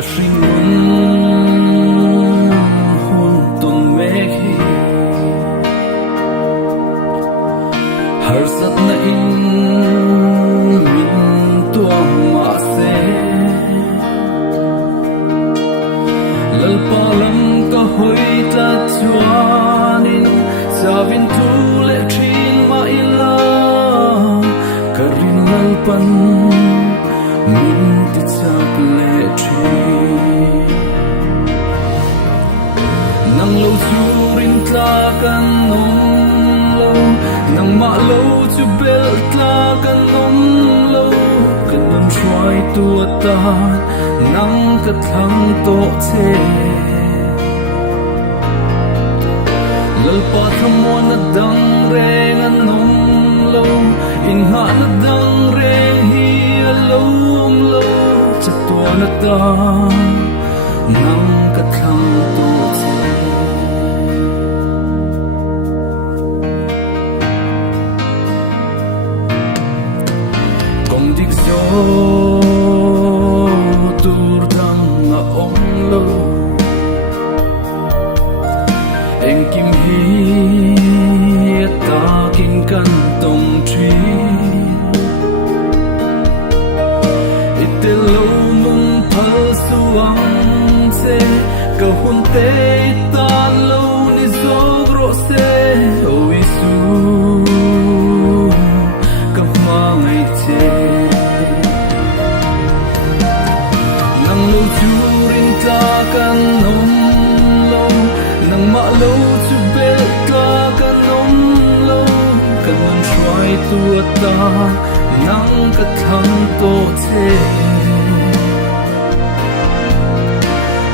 Kashingun huntun mekhi harsat na in min tuam ma se lalpalam ka hoi ta chuanin savin tu le thin ma ila karin lalpan min ti chak le thin nang lo churin tla kan nom lo nang ma lo chu bel tla kan nom lo kan nan shwai tu ta nang ka thang to che lalpa thamon na dang reng an nom lo in ha na dang reng hi alo om lo chatwa na ta nang ka thang to che kong dik zo tur dang na om lo eng kim hi ta kin kan tong tri itel lo nung phal suang se ka hun te tan lo ni zo gro se o isu ka ma ngai che nang lo churin ta kan nom lo nang ma lo chu bel ta kan nom lo kan man shwai tu ta nang ka thang to che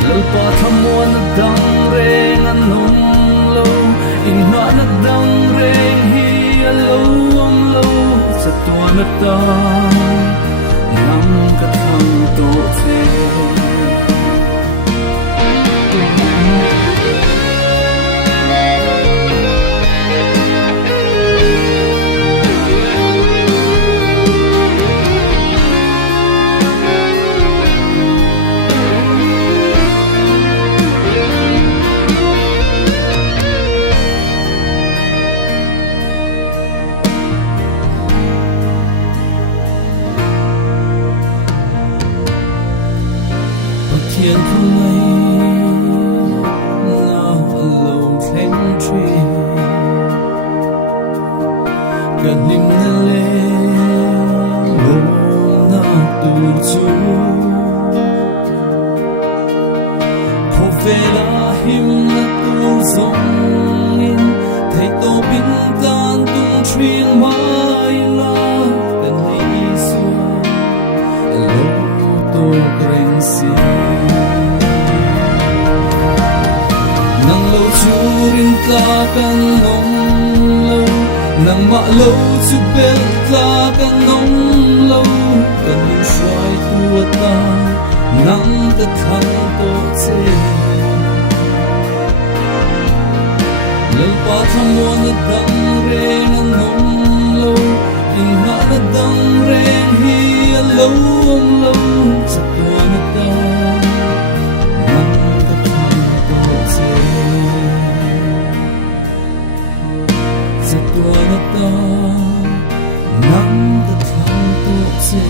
lalpa thamon na dang reng an nom lo in ha na dang reng hi alo om lo chatwa na ta nang ka thang to che thiên không mây nào lâu thêm truy gần nim na lê lô na tu chu khô về la him na tu sông in thấy tô bin tan tung chuyên mai la gần đi xua lâu tô kren si churin tla kan nom lo nang ma lo chu bel tla kan nom lo kan min shwai tu ta nang ka thang to che lalpa thamon na dang reng an nom lo in ha na dang reng hi alo om lo chatwa na ta nang ka thang to che